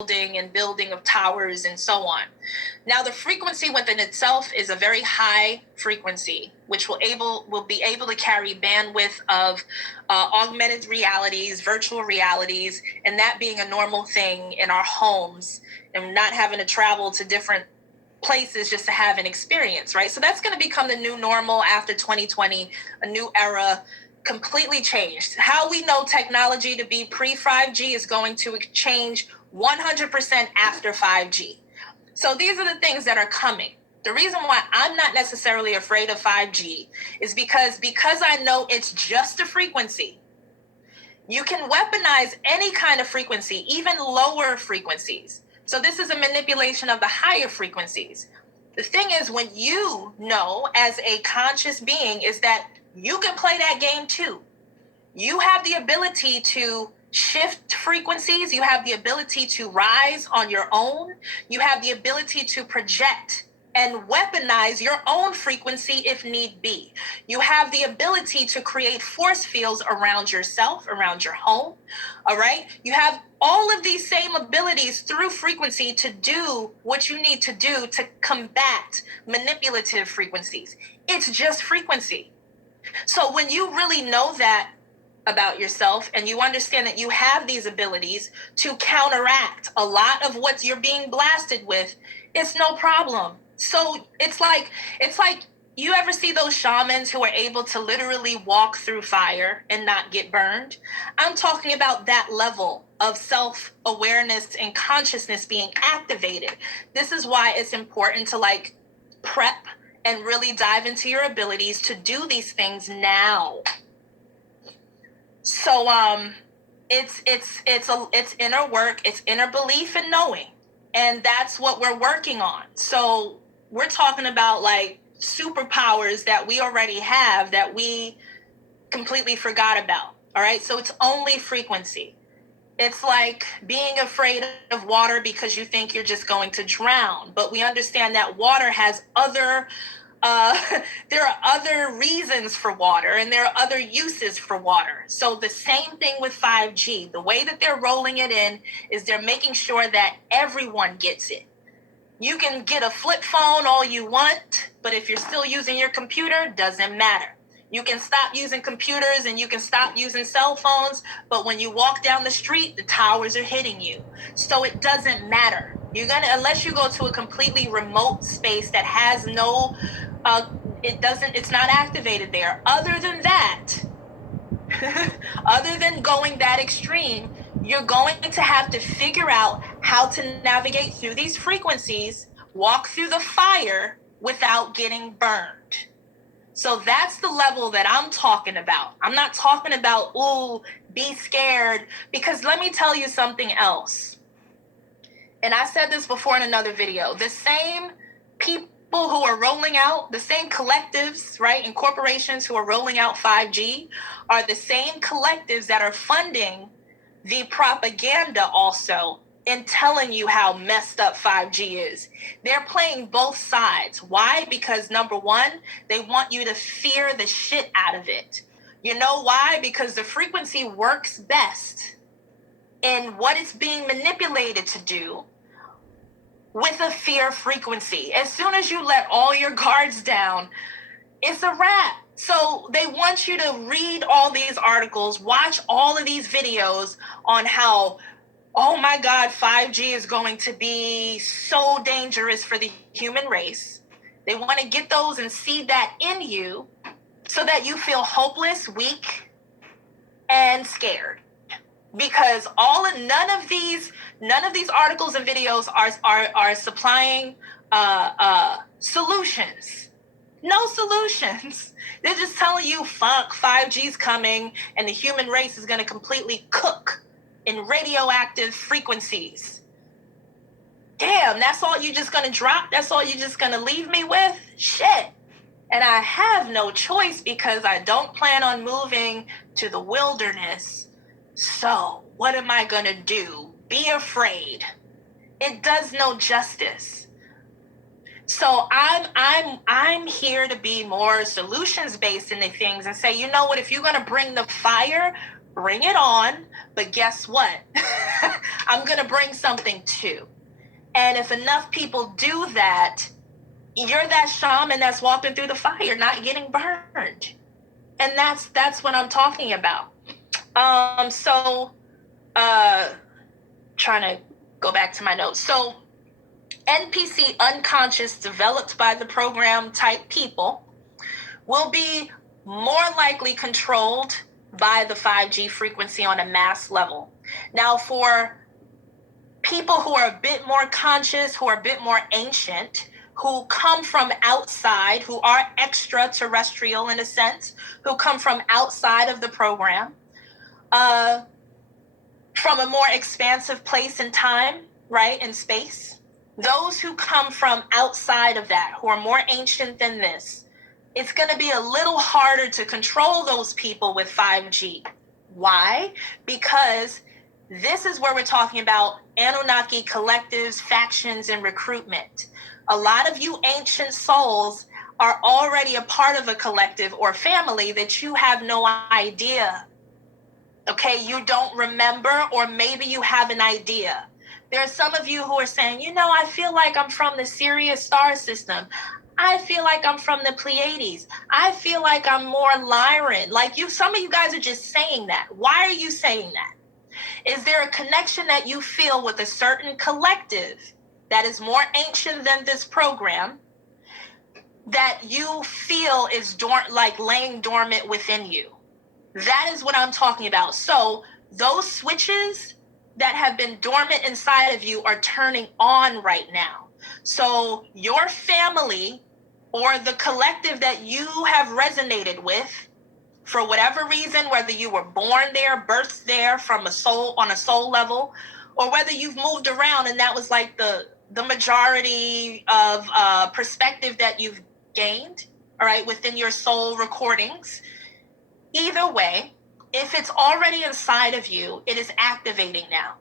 and building of towers and so on. Now, the frequency within itself is a very high frequency, which will be able to carry bandwidth of augmented realities, virtual realities, and that being a normal thing in our homes and not having to travel to different places just to have an experience, right? So that's going to become the new normal after 2020, a new era, completely changed. How we know technology to be pre-5G is going to change 100% after 5G. So these are the things that are coming. The reason why I'm not necessarily afraid of 5G is because I know it's just a frequency. You can weaponize any kind of frequency, even lower frequencies. So this is a manipulation of the higher frequencies. The thing is, when you know as a conscious being is that you can play that game too. You have the ability to shift frequencies. You have the ability to rise on your own. You have the ability to project and weaponize your own frequency if need be. You have the ability to create force fields around yourself, around your home. All right. You have all of these same abilities through frequency to do what you need to do to combat manipulative frequencies. It's just frequency. So when you really know that about yourself and you understand that you have these abilities to counteract a lot of what you're being blasted with, it's no problem. So it's like you ever see those shamans who are able to literally walk through fire and not get burned? I'm talking about that level of self-awareness and consciousness being activated. This is why it's important to prep and really dive into your abilities to do these things now. So it's inner work, it's inner belief and knowing, and that's what we're working on. So we're talking about superpowers that we already have that we completely forgot about. All right, so it's only frequency. It's like being afraid of water because you think you're just going to drown, but we understand that water has there are other reasons for water and there are other uses for water. So the same thing with 5G. The way that they're rolling it in is they're making sure that everyone gets it. You can get a flip phone all you want, but if you're still using your computer, doesn't matter. You can stop using computers and you can stop using cell phones, but when you walk down the street, the towers are hitting you. So it doesn't matter. Unless you go to a completely remote space that has no, it's not activated there. Other than that, other than going that extreme, you're going to have to figure out how to navigate through these frequencies, walk through the fire without getting burned. So that's the level that I'm talking about. I'm not talking about, be scared, because let me tell you something else. And I said this before in another video. The same people who are rolling out, the same collectives, right, and corporations who are rolling out 5G are the same collectives that are funding the propaganda also in telling you how messed up 5G is. They're playing both sides. Why? Because number one, they want you to fear the shit out of it. You know why? Because the frequency works best in what it's being manipulated to do with a fear frequency. As soon as you let all your guards down, it's a wrap. So they want you to read all these articles, watch all of these videos on how, oh my God, 5G is going to be so dangerous for the human race. They want to get those and seed that in you so that you feel hopeless, weak, and scared. Because none of these articles and videos are supplying solutions. No solutions. They're just telling you, fuck, 5G's coming and the human race is going to completely cook in radioactive frequencies. Damn, that's all you just going to drop? That's all you just going to leave me with? Shit. And I have no choice because I don't plan on moving to the wilderness. So what am I going to do? Be afraid. It does no justice. So I'm here to be more solutions based in the things and say, you know what, if you're going to bring the fire, bring it on, but guess what? I'm going to bring something too. And if enough people do that, you're that shaman that's walking through the fire, not getting burned. And that's what I'm talking about. Trying to go back to my notes. So NPC, unconscious, developed by the program type people, will be more likely controlled by the 5G frequency on a mass level. Now, for people who are a bit more conscious, who are a bit more ancient, who come from outside, who are extraterrestrial in a sense, who come from outside of the program, from a more expansive place and time, right, in space, those who come from outside of that, who are more ancient than this, it's going to be a little harder to control those people with 5G. Why? Because this is where we're talking about Anunnaki collectives, factions, and recruitment. A lot of you ancient souls are already a part of a collective or family that you have no idea. Okay, you don't remember, or maybe you have an idea. There are some of you who are saying, you know, I feel like I'm from the Sirius star system. I feel like I'm from the Pleiades. I feel like I'm more Lyran. Like you, some of you guys are just saying that. Why are you saying that? Is there a connection that you feel with a certain collective that is more ancient than this program that you feel is like laying dormant within you? That is what I'm talking about. So those switches that have been dormant inside of you are turning on right now. So your family or the collective that you have resonated with, for whatever reason, whether you were born there, birthed there from a soul, on a soul level, or whether you've moved around and that was like the majority of perspective that you've gained, all right, within your soul recordings. Either way, if it's already inside of you, it is activating now.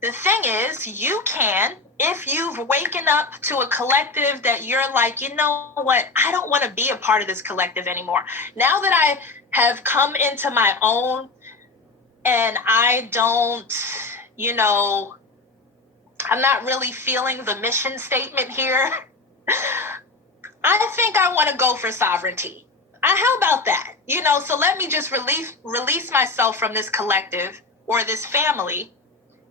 The thing is, you can, if you've waken up to a collective that you're like, you know what, I don't want to be a part of this collective anymore. Now that I have come into my own and I don't, you know, I'm not really feeling the mission statement here. I think I want to go for sovereignty. How about that? You know, so let me just release myself from this collective or this family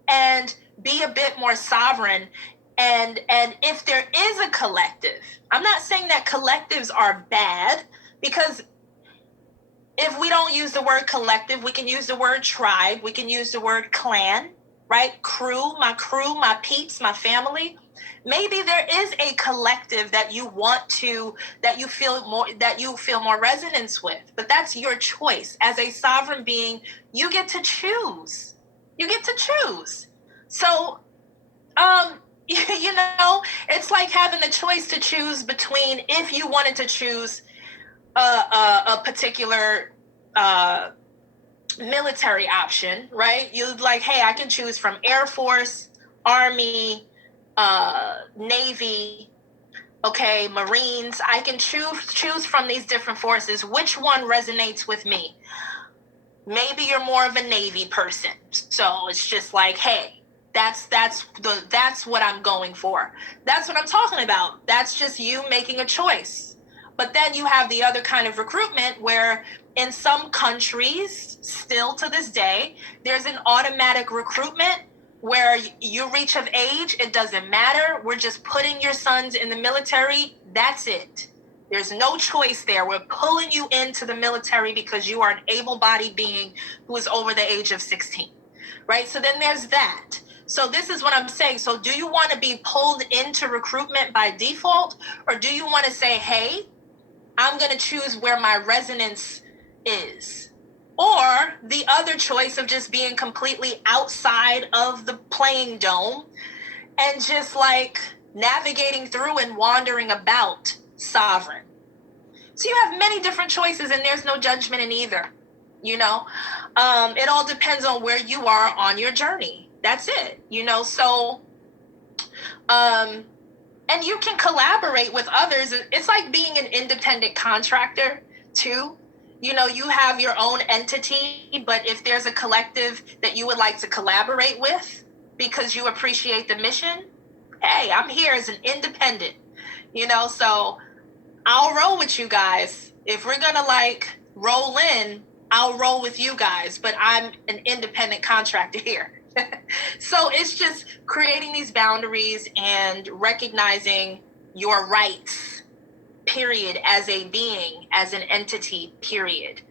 and be a bit more sovereign. And if there is a collective, I'm not saying that collectives are bad, because if we don't use the word collective, we can use the word tribe, we can use the word clan, right? Crew, my peeps, my family. Maybe there is a collective that you want to, that you feel more resonance with, but that's your choice. As a sovereign being, you get to choose. You get to choose. So, you know, it's like having the choice to choose between, if you wanted to choose a particular military option, right? You'd like, hey, I can choose from Air Force, Army, Navy, okay, Marines. I can choose from these different forces. Which one resonates with me? Maybe you're more of a Navy person, so it's just like, hey, that's what I'm going for. That's what I'm talking about. That's just you making a choice. But then you have the other kind of recruitment where in some countries, still to this day, there's an automatic recruitment where you reach of age, it doesn't matter. We're just putting your sons in the military. That's it. There's no choice there. We're pulling you into the military because you are an able-bodied being who is over the age of 16, right? So then there's that. So this is what I'm saying. So do you want to be pulled into recruitment by default, or do you want to say, hey, I'm going to choose where my resonance is? Or the other choice of just being completely outside of the playing dome and just like navigating through and wandering about sovereign. So you have many different choices and there's no judgment in either, you know? It all depends on where you are on your journey. That's it, you know? So, and you can collaborate with others. It's like being an independent contractor too. you know, you have your own entity, but if there's a collective that you would like to collaborate with because you appreciate the mission, hey, I'm here as an independent, you know, so I'll roll with you guys. If we're gonna like roll in, I'll roll with you guys, but I'm an independent contractor here. So it's just creating these boundaries and recognizing your rights, period, as a being, as an entity, period.